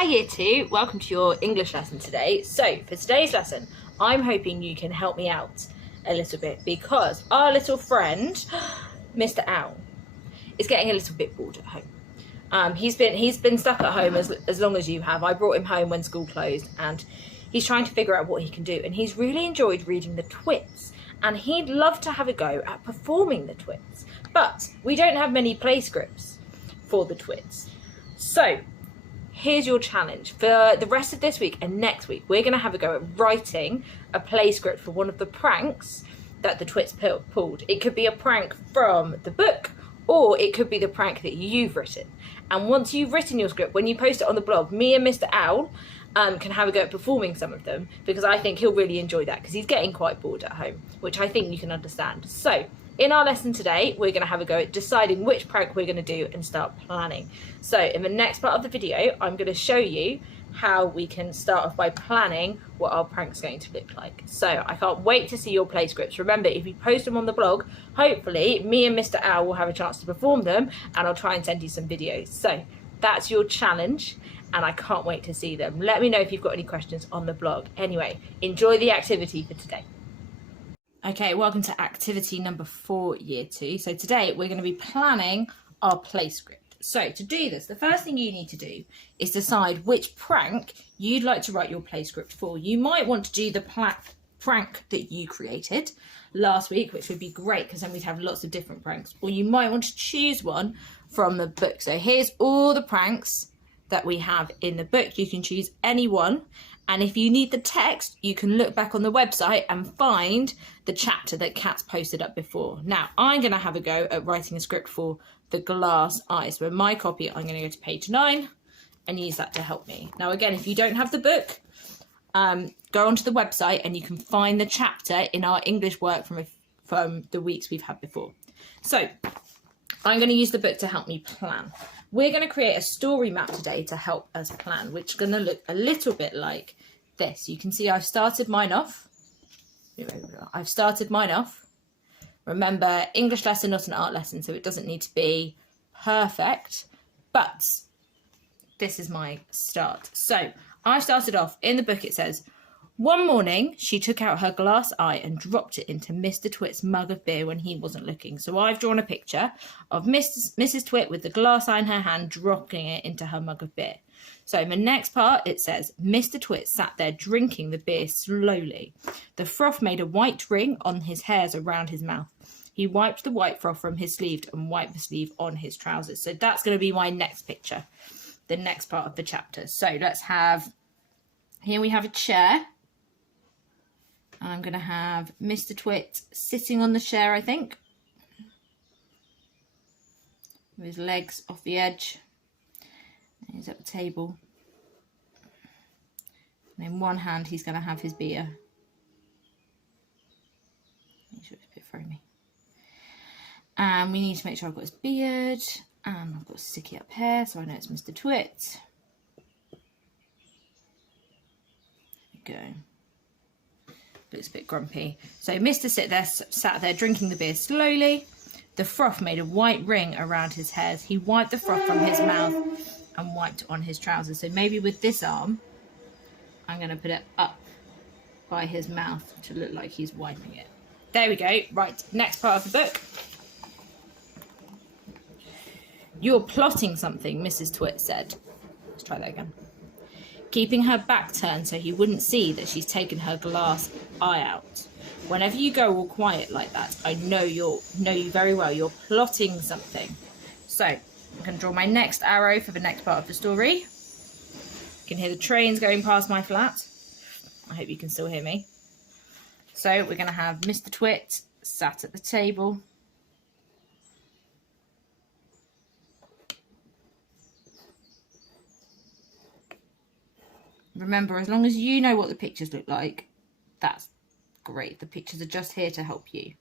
Hi Year 2, welcome to your English lesson today. So for today's lesson, I'm hoping you can help me out a little bit because our little friend, Mr. Owl, is getting a little bit bored at home. He's been stuck at home as long as you have. I brought him home when school closed and he's trying to figure out what he can do, and he's really enjoyed reading the Twits and he'd love to have a go at performing the Twits, but we don't have many play scripts for the Twits. So here's your challenge. For the rest of this week and next week, we're going to have a go at writing a play script for one of the pranks that the Twits pulled. It could be a prank from the book, or it could be the prank that you've written. And once you've written your script, when you post it on the blog, me and Mr. Owl can have a go at performing some of them, because I think he'll really enjoy that, because he's getting quite bored at home, which I think you can understand. So in our lesson today, we're going to have a go at deciding which prank we're going to do and start planning. So in the next part of the video, I'm going to show you how we can start off by planning what our prank's going to look like. So I can't wait to see your play scripts. Remember, if you post them on the blog, hopefully me and Mr. Owl will have a chance to perform them, and I'll try and send you some videos. So that's your challenge, and I can't wait to see them. Let me know if you've got any questions on the blog. Anyway, enjoy the activity for today. Okay, welcome to activity number 4, Year 2. So today we're going to be planning our play script. So to do this, the first thing you need to do is decide which prank you'd like to write your play script for. You might want to do the prank that you created last week, which would be great because then we'd have lots of different pranks. Or you might want to choose one from the book. So here's all the pranks that we have in the book. You can choose any one. And if you need the text, you can look back on the website and find the chapter that Kat's posted up before. Now, I'm going to have a go at writing a script for the glass eyes. So in my copy, I'm going to go to page 9 and use that to help me. Now, again, if you don't have the book, go onto the website and you can find the chapter in our English work from the weeks we've had before. So I'm going to use the book to help me plan. We're going to create a story map today to help us plan, which is going to look a little bit like this. You can see I've started mine off. Remember, English lesson, not an art lesson, so it doesn't need to be perfect, but this is my start. So I started off, in the book it says, one morning she took out her glass eye and dropped it into Mr. Twit's mug of beer when he wasn't looking. So I've drawn a picture of Mrs. Twit with the glass eye in her hand, dropping it into her mug of beer. So in the next part, it says, Mr. Twit sat there drinking the beer slowly. The froth made a white ring on his hairs around his mouth. He wiped the white froth from his sleeve and wiped the sleeve on his trousers. So that's going to be my next picture, the next part of the chapter. So let's have, here we have a chair. I'm going to have Mr. Twit sitting on the chair, I think, with his legs off the edge. He's at the table. And in one hand, he's going to have his beer. Make sure it's a bit foamy. And we need to make sure I've got his beard. And I've got sticky up hair, so I know it's Mr. Twit. There we go. Looks a bit grumpy. So Mr. sat there drinking the beer slowly. The froth made a white ring around his hairs. He wiped the froth from his mouth and wiped it on his trousers. So maybe with this arm, I'm going to put it up by his mouth to look like he's wiping it. There we go. Right, next part of the book. You're plotting something, Mrs. Twit said. Let's try that again. Keeping her back turned so he wouldn't see that she's taken her glass eye out. Whenever you go all quiet like that, I know you very well. You're plotting something. So I'm going to draw my next arrow for the next part of the story. You can hear the trains going past my flat. I hope you can still hear me. So we're going to have Mr. Twit sat at the table. Remember, as long as you know what the pictures look like, that's great. The pictures are just here to help you.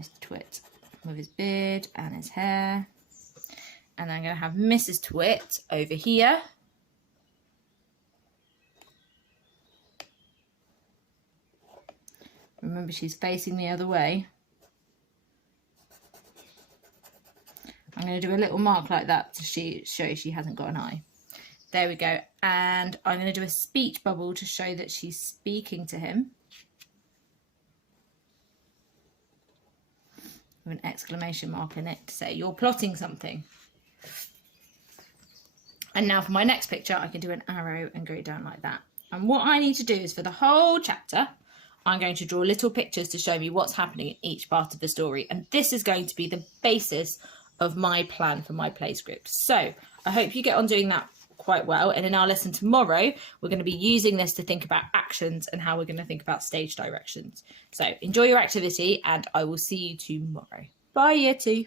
Mr. Twit with his beard and his hair. And I'm going to have Mrs. Twit over here. Remember, she's facing the other way. I'm going to do a little mark like that to show she hasn't got an eye. There we go. And I'm going to do a speech bubble to show that she's speaking to him. With an exclamation mark in it to say, you're plotting something. And now for my next picture, I can do an arrow and go down like that. And what I need to do is for the whole chapter, I'm going to draw little pictures to show me what's happening in each part of the story. And this is going to be the basis of my plan for my play script. So I hope you get on doing that quite well. And in our lesson tomorrow, we're going to be using this to think about actions and how we're going to think about stage directions. So enjoy your activity and I will see you tomorrow. Bye, Year 2.